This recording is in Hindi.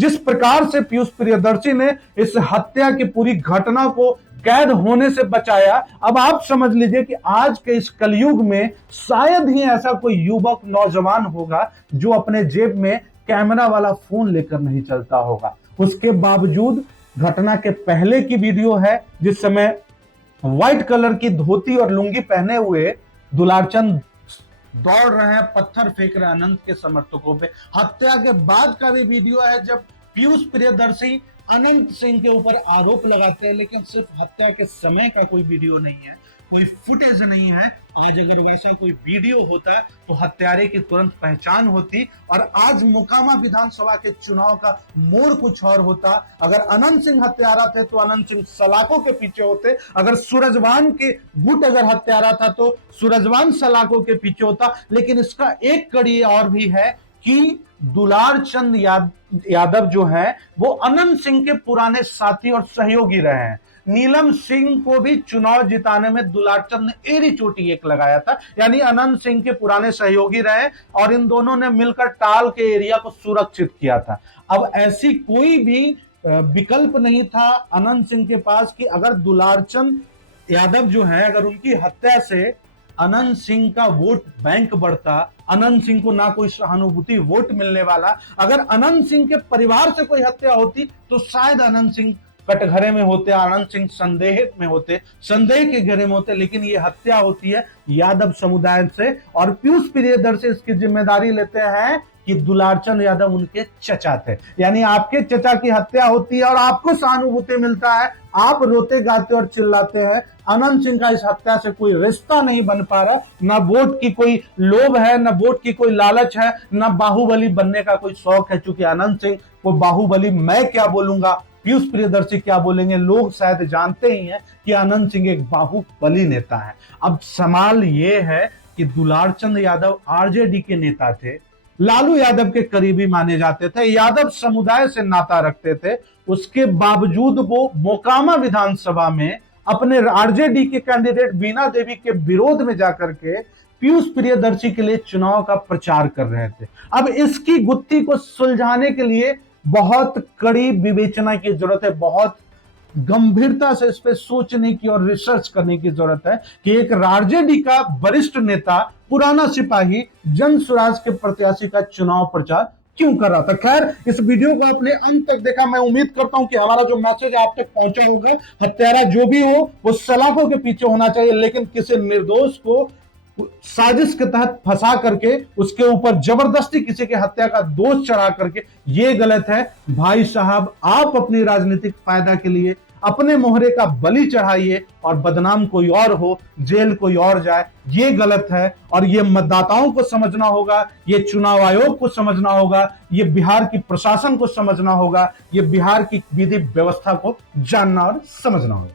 जिस प्रकार से पीयूष प्रियदर्शी ने इस हत्या की पूरी घटना को कैद होने से बचाया, अब आप समझ लीजिए कि आज के इस कलयुग में शायद ही ऐसा कोई युवक नौजवान होगा जो अपने जेब में कैमरा वाला फोन लेकर नहीं चलता होगा। उसके बावजूद घटना के पहले की वीडियो है जिस समय व्हाइट कलर की धोती और लुंगी पहने हुए दुलारचंद दौड़ रहे हैं, पत्थर फेंक रहे हैं अनंत के समर्थकों पे। हत्या के बाद का भी वीडियो है जब पीयूष प्रियदर्शी अनंत सिंह के ऊपर आरोप लगाते हैं, लेकिन सिर्फ हत्या के समय का कोई वीडियो नहीं है, कोई फुटेज नहीं है। आज अगर वैसा कोई वीडियो होता है तो हत्यारे की तुरंत पहचान होती और आज मोकामा विधानसभा के चुनाव का मोड़ कुछ और होता। अगर अनंत सिंह हत्यारा थे तो अनंत सिंह सलाखों के पीछे होते, अगर सूरजवान के गुट अगर हत्यारा था तो सूरजवान सलाखों के पीछे होता। लेकिन इसका एक कड़ी और भी है कि दुलारचंद यादव जो है वो अनंत सिंह के पुराने साथी और सहयोगी रहे हैं। नीलम सिंह को भी चुनाव जिताने में दुलारचंद ने एड़ी चोटी एक लगाया था, यानी अनंत सिंह के पुराने सहयोगी रहे और इन दोनों ने मिलकर टाल के एरिया को सुरक्षित किया था। अब ऐसी कोई भी विकल्प नहीं था अनंत सिंह के पास कि अगर दुलारचंद यादव जो है अगर उनकी हत्या से अनंत सिंह का वोट बैंक बढ़ता, अनंत सिंह को ना कोई सहानुभूति वोट मिलने वाला, अगर अनंत सिंह के परिवार से कोई हत्या होती तो शायद अनंत सिंह कटघरे में होते, अनंत सिंह संदेह में होते, संदेह के घेरे में होते। लेकिन ये हत्या होती है यादव समुदाय से और पीयूष प्रियदर्शी इसकी जिम्मेदारी लेते हैं कि दुलारचंद यादव उनके चचा थे, यानी आपके चचा की हत्या होती है और आपको सहानुभूति मिलता है, आप रोते गाते और चिल्लाते हैं। अनंत सिंह का इस हत्या से कोई रिश्ता नहीं बन पा रहा, ना वोट की कोई लोभ है, ना वोट की कोई लालच है, ना बाहुबली बनने का कोई शौक है। चूंकि अनंत सिंह को बाहुबली मैं क्या बोलूंगा, पीयूष प्रियदर्शी क्या बोलेंगे, लोग शायद जानते ही हैं कि अनंत सिंह एक बाहुबली नेता है। अब सवाल ये है कि दुलारचंद यादव आरजेडी के नेता थे, लालू यादव के करीबी माने जाते थे, यादव समुदाय से नाता रखते थे, उसके बावजूद वो मोकामा विधानसभा में अपने आरजेडी के कैंडिडेट बीना देवी के विरोध में जाकर के पीयूष प्रियदर्शी के लिए चुनाव का प्रचार कर रहे थे। अब इसकी गुत्थी को सुलझाने के लिए बहुत कड़ी विवेचना की जरूरत है, बहुत गंभीरता से इस पे सोचने की और रिसर्च करने की जरूरत है कि एक आरजेडी का वरिष्ठ नेता, पुराना सिपाही जन स्वराज के प्रत्याशी का चुनाव प्रचार क्यों कर रहा था। खैर, इस वीडियो को आपने अंत तक देखा, मैं उम्मीद करता हूं कि हमारा जो मैसेज आप तक पहुंचा होगा। हत्यारा जो भी हो वो सलाखों के पीछे होना चाहिए, लेकिन किसी निर्दोष को साजिश के तहत फंसा करके उसके ऊपर जबरदस्ती किसी के हत्या का दोष चढ़ा करके ये गलत है। भाई साहब, आप अपनी राजनीतिक फायदा के लिए अपने मोहरे का बलि चढ़ाइए और बदनाम कोई और हो, जेल कोई और जाए, ये गलत है। और ये मतदाताओं को समझना होगा, ये चुनाव आयोग को समझना होगा, ये बिहार की प्रशासन को समझना होगा, ये बिहार की विधि व्यवस्था को जानना और समझना होगा।